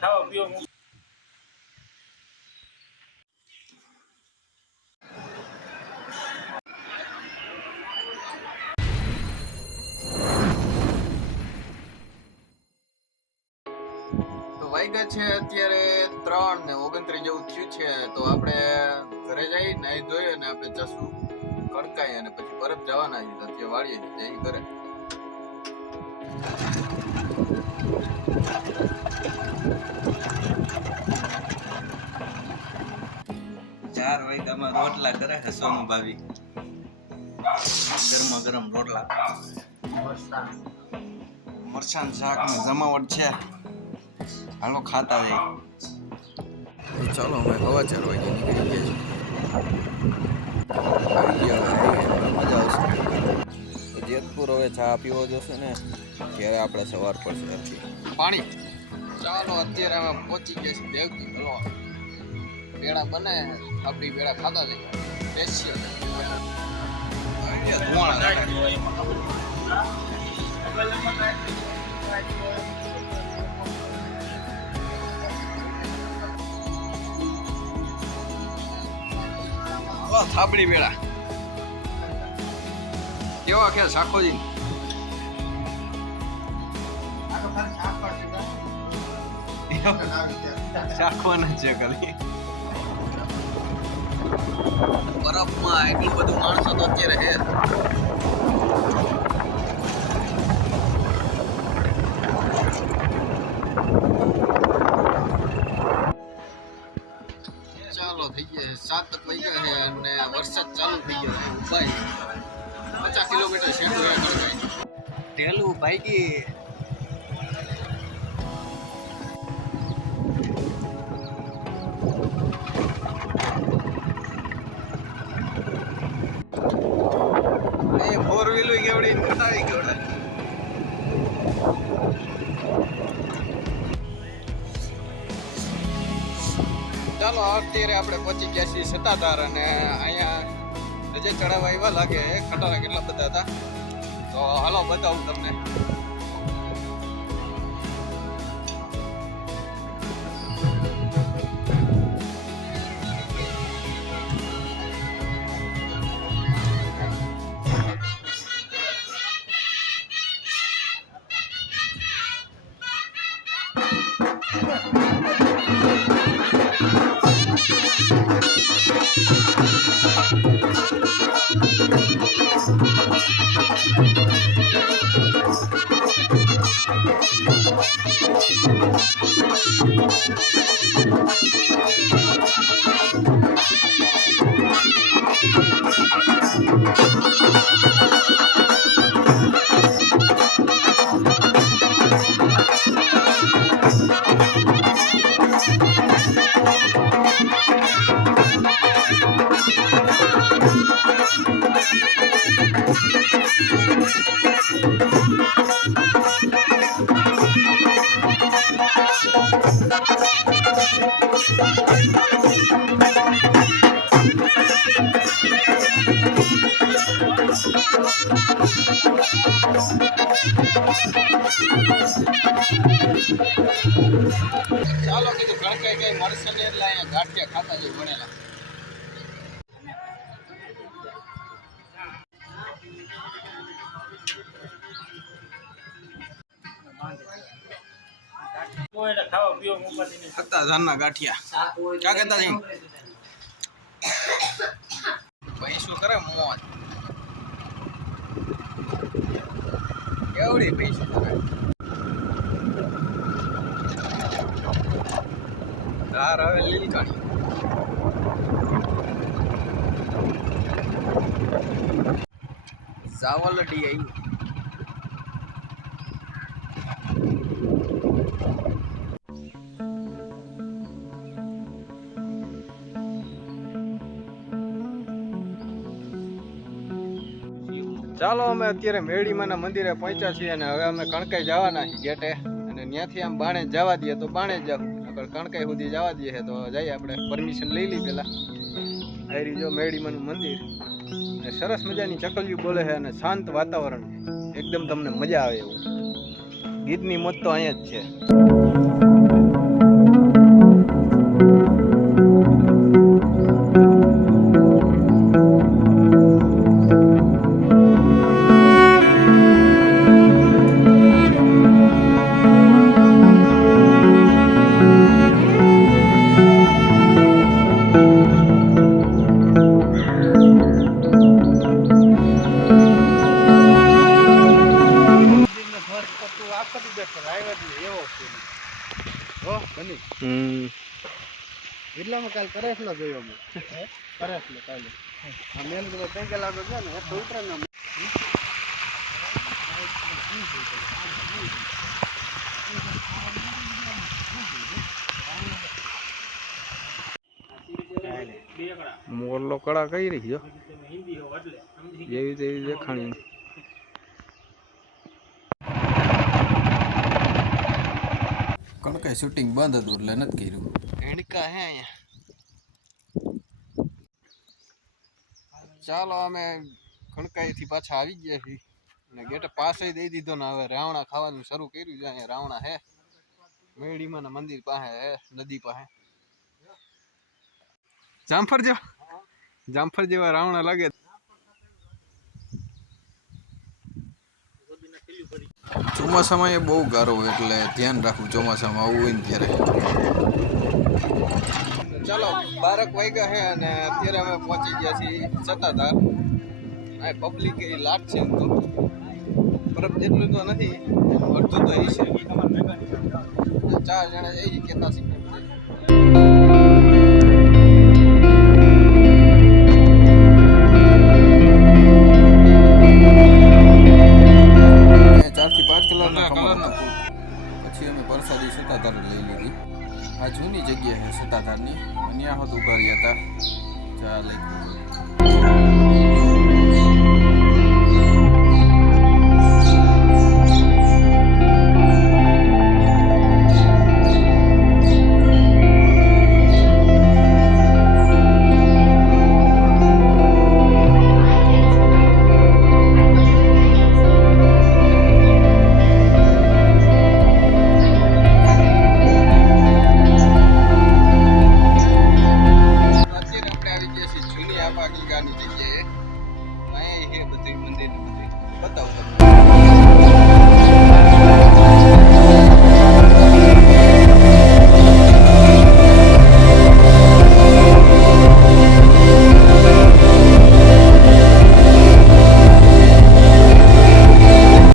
ખાવા પીવા વાગ્યા છે અત્યારે 3:29 જેવું થયું છે. તો આપણે ઘરે જઈ નાઈ ધોઈ અને આપણે જશું કડકાઈ અને પછી બરફ જવાના છીએ. અત્યારે વાળીએ છીએ જઈ ઘરે. 4 વાગ્યામાં રોટલા કરે છે સોનુ ભાભી. ગરમા ગરમ રોટલા, મરચાં શાક ને જમાવટ છે. હાલો ખાતા જઈએ. ચાલો અમે 4:15 વાગે નીકળી ગયા છીએ. મજા આવશે. જેતપુર હવે ચા પીવો જશે ને ત્યારે આપણે સવાર પડશે. પાણી ચાલો અત્યારે અમે પહોંચી ગયા છીએ દેવકી. હલો પેડા બને, આપણી પેડા ખાતા જઈએ. સ્પેશિયલ થાબડી પેડા કેવા કે સાખોજી શાખવાના છે ખાલી. બરફમાં એટલું બધું માણસો તો અત્યારે હે. ચાલો થઈ ગયા 7 વાગ્યા છે અને વરસાદ ચાલુ થઈ ગયો છે. ઉભાઈ 50 કિલોમીટર શેઠું ઢેલું ભાઈકી. ફોર વ્હીલ કેવડી આવી ગયો. ચાલો અત્યારે આપણે પહોંચી ગયા છીએ સત્તાધાર અને અહીંયા નજર ચડાવવા એવા લાગે ખટારા કેટલા બધા હતા. તો હાલો બતાવું તમને. ચાલો કીધું ગણકાઈ કઈ મળશે ને એટલે અહીંયા ગાંઠિયા ખાતા જઈએ ભણેલા. ખાવા પીવા સત્તાધારના ગાંઠિયા ક્યાં કહેતા છે ભાઈ? શું કરે મોજ કેવડી ભાઈ શું કરે? ધાર હવે લીલી કાઢી. જાવલડી આવી. ચાલો અમે અત્યારે મેરડીમાના મંદિરે પહોંચ્યા છીએ અને હવે અમે કણકાઈ જવાના છીએ ગેટે. અને ત્યાંથી આમ બાણે જવા દઈએ તો બાણે જ જાવ, આગળ કણકાઈ સુધી જવા દઈએ તો જઈએ. આપણે પરમિશન લઈ પેલા. આ જો મેરડીમાનું મંદિર ને સરસ મજાની ચકલિયું બોલે છે અને શાંત વાતાવરણ એકદમ તમને મજા આવે એવું. ગીતની મોજ તો અહીંયા જ છે. એટલામાં કાલ કરેસલો જોયો મેં. કરેસલો કાલે આ મેન તો કઈ લાગો છે ને તો ઉતરે ને મોરલો કળા કઈ રહી જો જેવી તેવી દેખાણી. કણકાઈ શૂટિંગ બંધ હતું એટલે નથી કર્યું. એણકા હે અહીંયા. ચાલો અમે કણકાઈથી પાછા આવી ગયા છીએ અને ગેટ પાસે દઈ દીધો ને હવે રાવણા ખાવાનું શરૂ કર્યું છે. અહીંયા રાવણા હે મેડીમાં ના મંદિર પાસે હે નદી પાસે. જામફળ જેવા રાવણા લાગે. ચોમાસામાં એ બહુ ગારો હોય એટલે ધ્યાન રાખવું ચોમાસામાં આવું હોય ને ત્યારે. ચાલો 12 વાગ્યા છે અને અત્યારે અમે પહોંચી ગયા છીએ સત્તાધાર. આ પબ્લિક એ લાટ છે તો બરફ જેટલું તો નથી, અડધું તો હશે. 4 જણા જઈએ કેતા શીખે. પછી અમે પરસાદી સત્તાધાર લઈ લીધી. આ જૂની જગ્યા છે સત્તાધારની. અહીંયા હોત ઉભા રહ્યા હતા. ચાલે